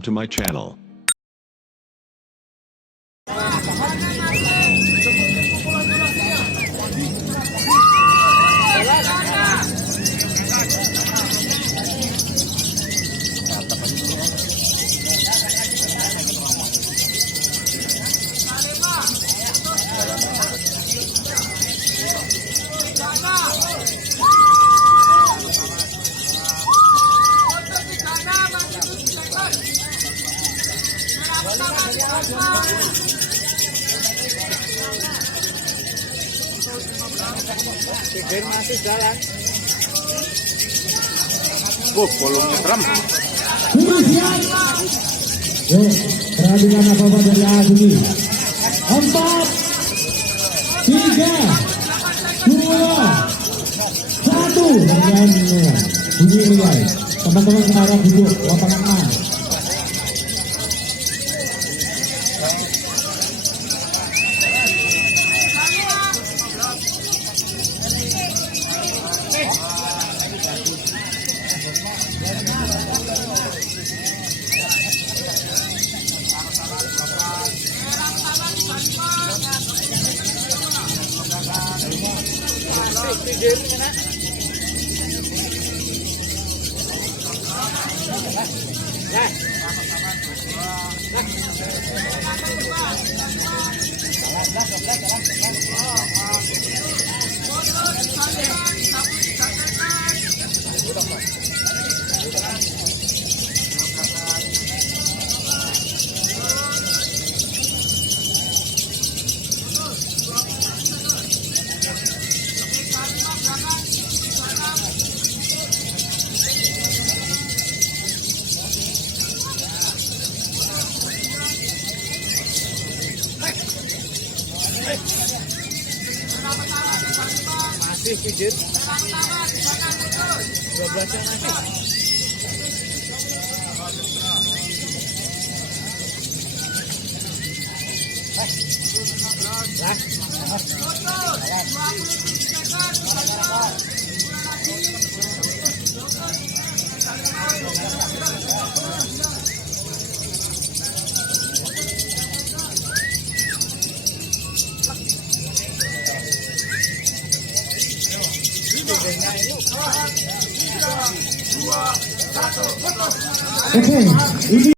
subscribe to my channel. Tidur masih jalan. Bolongnya kram. Yuk, perhatikan apa-apa dari Adi. 4, 3, 2, 1. Bunyi nilai. Teman-teman sekarang duduk lapangan A. Masih pijit 12-nya masih. Oke, ini